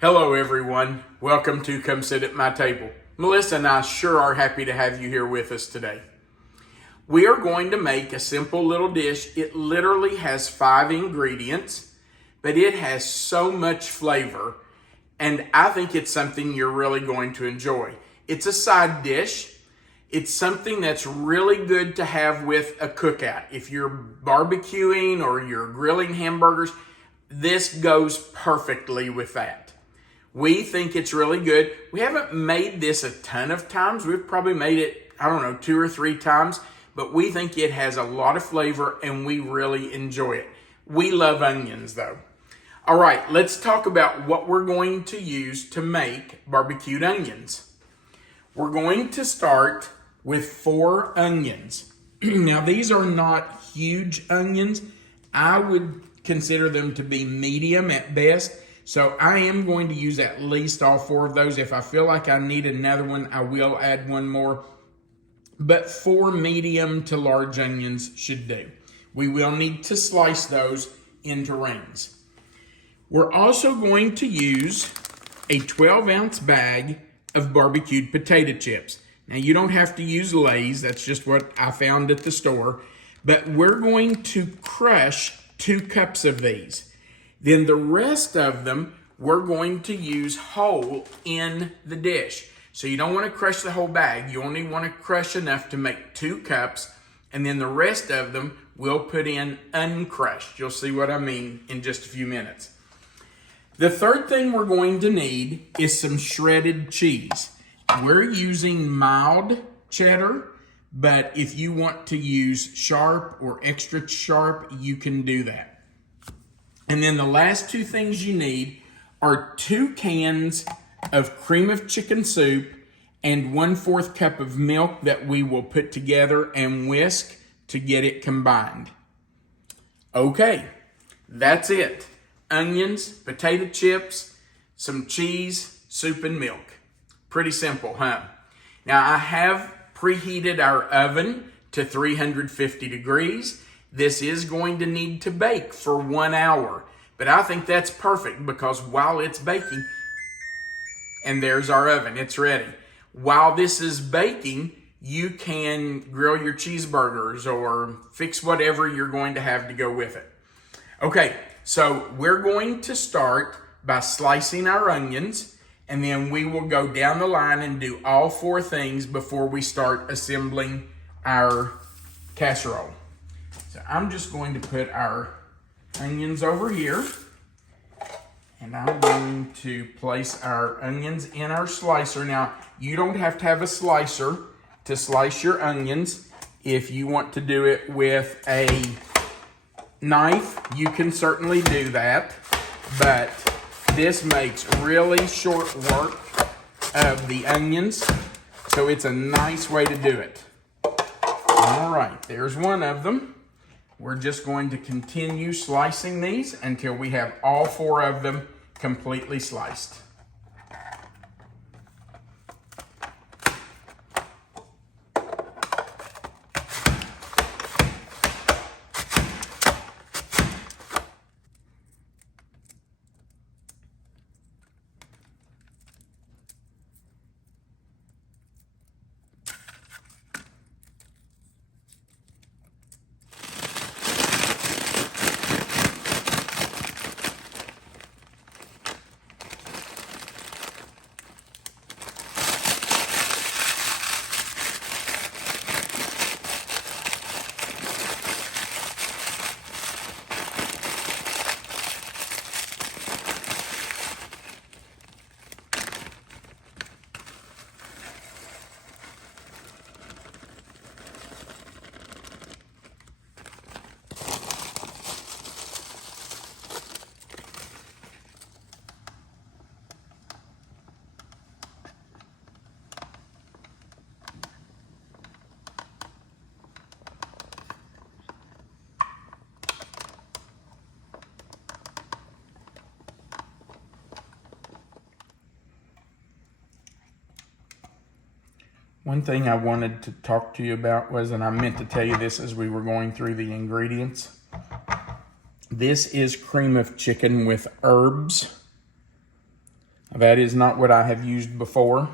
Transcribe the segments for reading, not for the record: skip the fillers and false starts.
Hello everyone, welcome to Come Sit at My Table. Melissa and I sure are happy to have you here with us today. We are going to make a simple little dish. It literally has 5 ingredients, but it has so much flavor, and I think it's something you're really going to enjoy. It's a side dish. It's something that's really good to have with a cookout. If you're barbecuing or you're grilling hamburgers, this goes perfectly with that. We think it's really good. We haven't made this a ton of times. We've probably made it, 2 or 3 times, but we think it has a lot of flavor and we really enjoy it. We love onions though. All right, let's talk about what we're going to use to make barbecued onions. We're going to start with 4 onions. Now, these are not huge onions. I would consider them to be medium at best. So I am going to use at least all 4 of those. If I feel like I need another one, I will add one more. But 4 medium to large onions should do. We will need to slice those into rings. We're also going to use a 12-ounce bag of barbecued potato chips. Now, you don't have to use Lay's. That's just what I found at the store. But we're going to crush 2 cups of these. Then the rest of them, we're going to use whole in the dish. So you don't want to crush the whole bag. You only want to crush enough to make 2 cups. And then the rest of them, we'll put in uncrushed. You'll see what I mean in just a few minutes. The third thing we're going to need is some shredded cheese. We're using mild cheddar, but if you want to use sharp or extra sharp, you can do that. And then the last 2 things you need are 2 cans of cream of chicken soup and 1/4 cup of milk that we will put together and whisk to get it combined. Okay, that's it. Onions, potato chips, some cheese, soup, and milk. Pretty simple, huh? Now, I have preheated our oven to 350 degrees. This is going to need to bake for 1 hour, but I think that's perfect because while it's baking, and there's our oven, it's ready. While this is baking, you can grill your cheeseburgers or fix whatever you're going to have to go with it. Okay, so we're going to start by slicing our onions, and then we will go down the line and do all 4 things before we start assembling our casserole. So I'm just going to put our onions over here, and I'm going to place our onions in our slicer. Now, you don't have to have a slicer to slice your onions. If you want to do it with a knife, you can certainly do that, but this makes really short work of the onions, so it's a nice way to do it. All right, there's one of them. We're just going to continue slicing these until we have all 4 of them completely sliced. One thing I wanted to talk to you about was, and I meant to tell you this as we were going through the ingredients, this is cream of chicken with herbs. That is not what I have used before.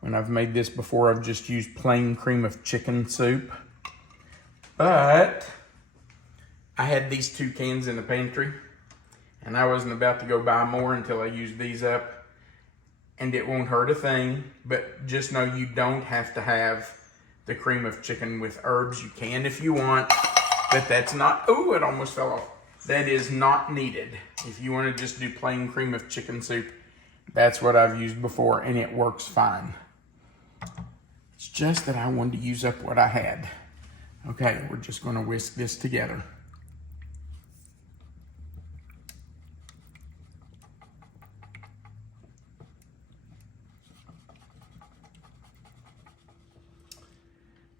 When I've made this before, I've just used plain cream of chicken soup. But I had these 2 cans in the pantry, and I wasn't about to go buy more until I used these up. And it won't hurt a thing, but just know you don't have to have the cream of chicken with herbs. You can if you want, but that's not, oh, it almost fell off. That is not needed. If you want to just do plain cream of chicken soup, that's what I've used before, and it works fine. It's just that I wanted to use up what I had. Okay, we're just going to whisk this together.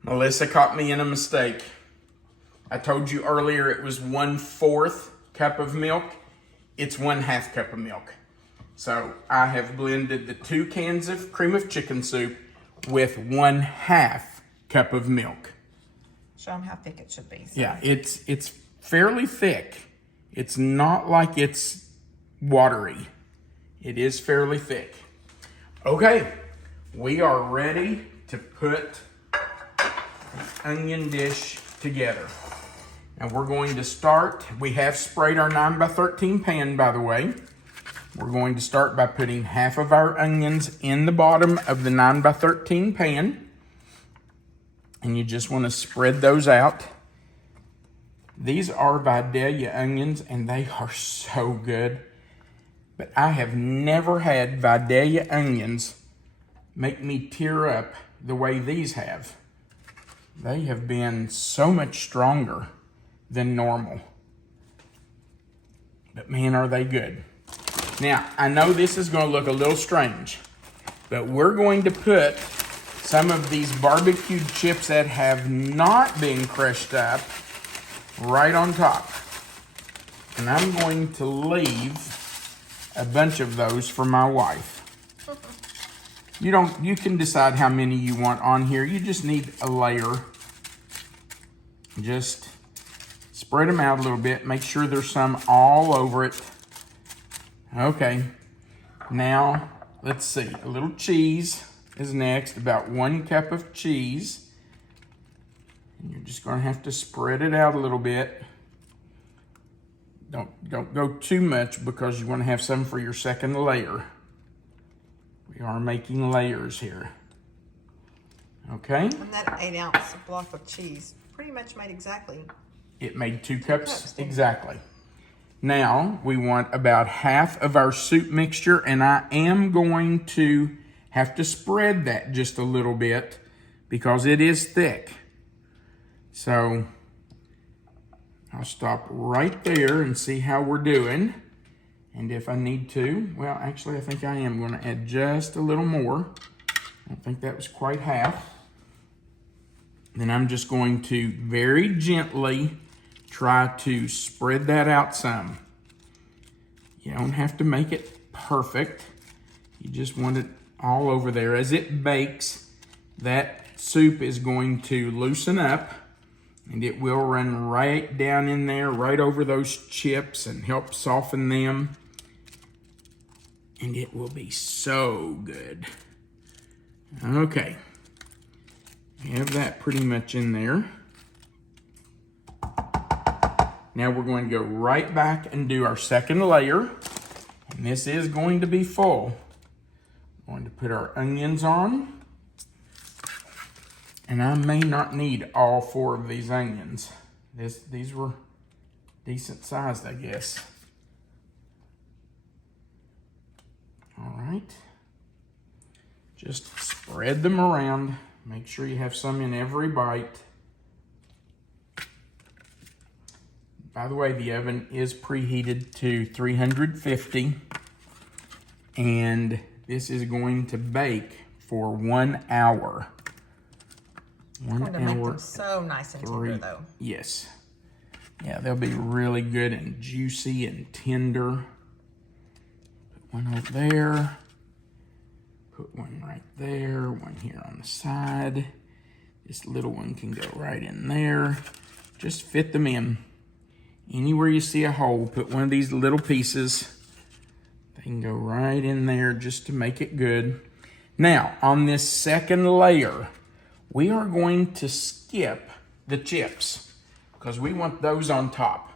Melissa caught me in a mistake. I told you earlier it was 1/4 cup of milk. It's 1/2 cup of milk. So I have blended the 2 cans of cream of chicken soup with 1/2 cup of milk. Show them how thick it should be. So. Yeah, it's fairly thick. It's not like it's watery. It is fairly thick. Okay, we are ready to put the onion dish together. Now we're going to start, we have sprayed our 9x13 pan, by the way. We're going to start by putting half of our onions in the bottom of the 9x13 pan. And you just want to spread those out. These are Vidalia onions, and they are so good. But I have never had Vidalia onions make me tear up the way these have. They have been so much stronger than normal. But man, are they good. Now, I know this is going to look a little strange, but we're going to put some of these barbecued chips that have not been crushed up right on top. And I'm going to leave a bunch of those for my wife. You can decide how many you want on here. You just need a layer. Just spread them out a little bit. Make sure there's some all over it. Okay. Now, let's see. A little cheese is next. About 1 cup of cheese. And you're just going to have to spread it out a little bit. Don't go too much because you want to have some for your second layer. We are making layers here. Okay. And that 8-ounce block of cheese pretty much made exactly. It made 2 cups exactly. Now we want about half of our soup mixture, and I am going to have to spread that just a little bit because it is thick. So I'll stop right there and see how we're doing. And if I need to, well, actually, I think I am going to add just a little more. I think that was quite half. Then I'm just going to very gently try to spread that out some. You don't have to make it perfect. You just want it all over there. As it bakes, that soup is going to loosen up, and it will run right down in there, right over those chips and help soften them. And it will be so good. Okay. We have that pretty much in there. Now we're going to go right back and do our second layer. And this is going to be full. We're going to put our onions on. And I may not need all 4 of these onions. These were decent sized, I guess. All right. Just spread them around. Make sure you have some in every bite. By the way, the oven is preheated to 350. And this is going to bake for 1 hour. 1 hour. Make them so nice and tender, though. Yes. Yeah, they'll be really good and juicy and tender. Put one over there. Put one right there. One here on the side. This little one can go right in there. Just fit them in. Anywhere you see a hole, put one of these little pieces. can go right in there just to make it good. Now, on this second layer, we are going to skip the chips because we want those on top.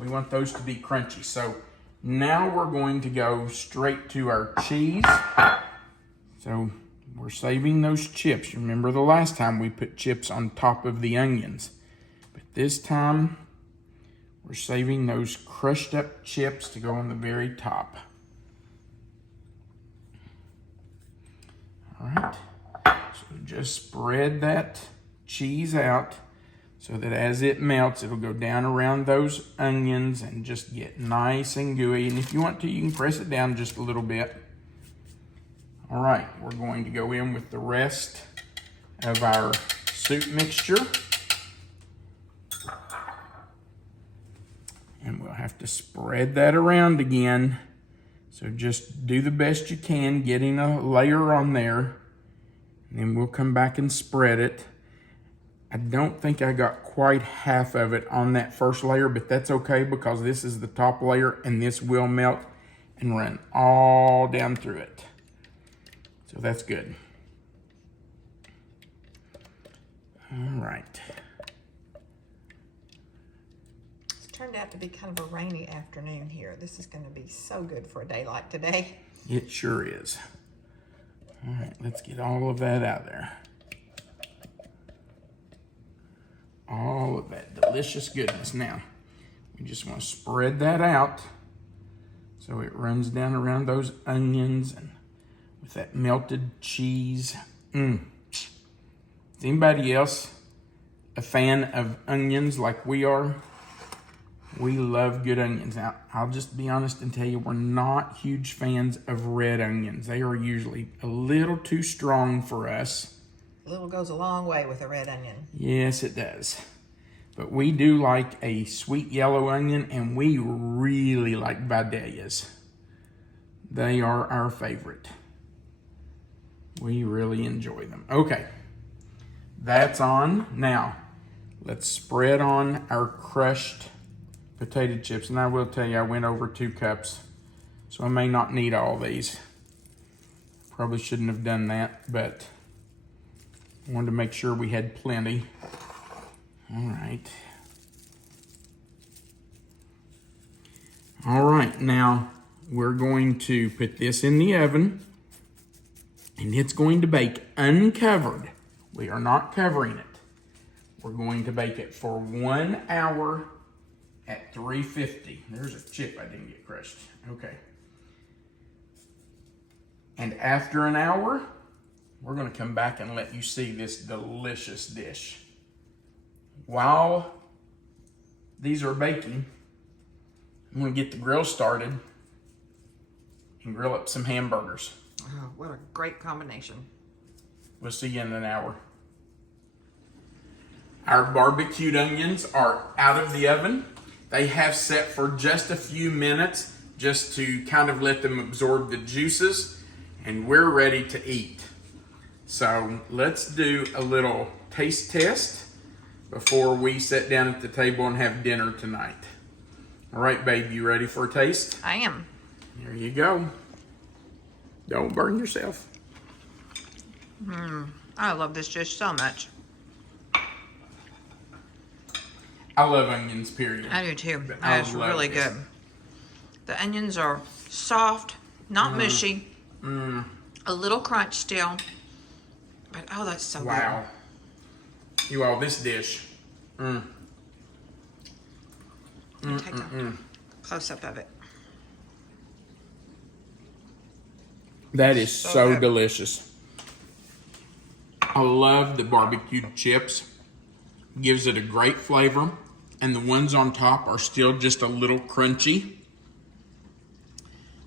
We want those to be crunchy. So now we're going to go straight to our cheese. So we're saving those chips. You remember the last time we put chips on top of the onions. But this time, we're saving those crushed up chips to go on the very top. All right, so just spread that cheese out so that as it melts, it'll go down around those onions and just get nice and gooey. And if you want to, you can press it down just a little bit. All right, we're going to go in with the rest of our soup mixture. And we'll have to spread that around again. So just do the best you can, getting a layer on there. And then we'll come back and spread it. I don't think I got quite half of it on that first layer, but that's okay because this is the top layer and this will melt and run all down through it. So that's good. All right. Turned out to be kind of a rainy afternoon here. This is going to be so good for a day like today. It sure is. All right, let's get all of that out there. All of that delicious goodness. Now, we just want to spread that out so it runs down around those onions and with that melted cheese. Is anybody else a fan of onions like we are? We love good onions. Now, I'll just be honest and tell you, we're not huge fans of red onions. They are usually a little too strong for us. A little goes a long way with a red onion. Yes, it does. But we do like a sweet yellow onion, and we really like Vidalias. They are our favorite. We really enjoy them. Okay, that's on. Now, let's spread on our crushed potato chips. And I will tell you, I went over 2 cups, so I may not need all these. Probably shouldn't have done that, but I wanted to make sure we had plenty. All right. All right, now we're going to put this in the oven, and it's going to bake uncovered. We are not covering it. We're going to bake it for 1 hour at 350. There's a chip I didn't get crushed. Okay. And after an hour, we're going to come back and let you see this delicious dish. While these are baking, I'm going to get the grill started and grill up some hamburgers. Oh, what a great combination. We'll see you in an hour. Our barbecued onions are out of the oven. They have set for just a few minutes just to kind of let them absorb the juices, and we're ready to eat. So let's do a little taste test before we sit down at the table and have dinner tonight. All right, babe, you ready for a taste? I am. There you go. Don't burn yourself. I love this dish so much. I love onions, period. I do too. But That's I love really this. good. The onions are soft, not mushy, a little crunch still. But oh, that's so Wow. You all, this dish. good. Take a close up of it. That is So so good. delicious. I love the barbecued chips. Gives it a great flavor. And the ones on top are still just a little crunchy.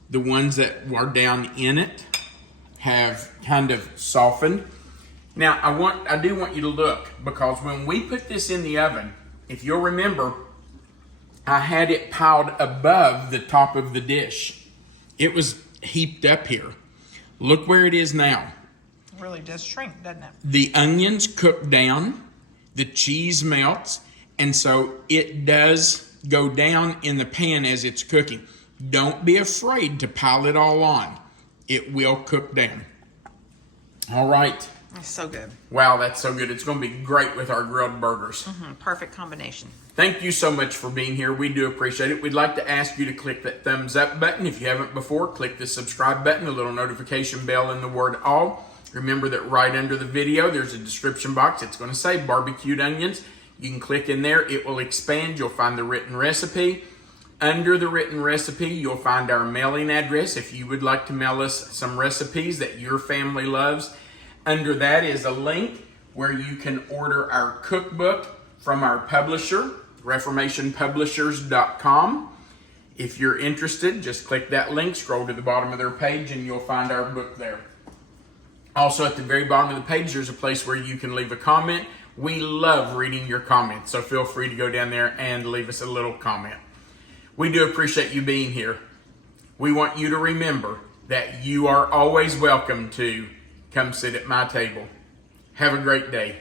The ones that are down in it have kind of softened. Now, I do want you to look, because when we put this in the oven, if you'll remember, I had it piled above the top of the dish. It was heaped up here. Look where it is now. It really does shrink, doesn't it? The onions cook down, the cheese melts, and so it does go down in the pan as it's cooking. Don't be afraid to pile it all on. It will cook down. All right. It's so good. Wow, that's so good. It's going to be great with our grilled burgers. Perfect combination. Thank you so much for being here. We do appreciate it. We'd like to ask you to click that thumbs up button. If you haven't before, click the subscribe button, the little notification bell, and the word all. Remember that right under the video, there's a description box. It's going to say barbecued onions. You can click in there. It will expand. You'll find the written recipe. Under the written recipe, you'll find our mailing address if you would like to mail us some recipes that your family loves. Under that is a link where you can order our cookbook from our publisher, reformationpublishers.com. If you're interested, just click that link, scroll to the bottom of their page, and you'll find our book there. Also, at the very bottom of the page, there's a place where you can leave a comment. We love reading your comments, so feel free to go down there and leave us a little comment. We do appreciate you being here. We want you to remember that you are always welcome to come sit at my table. Have a great day.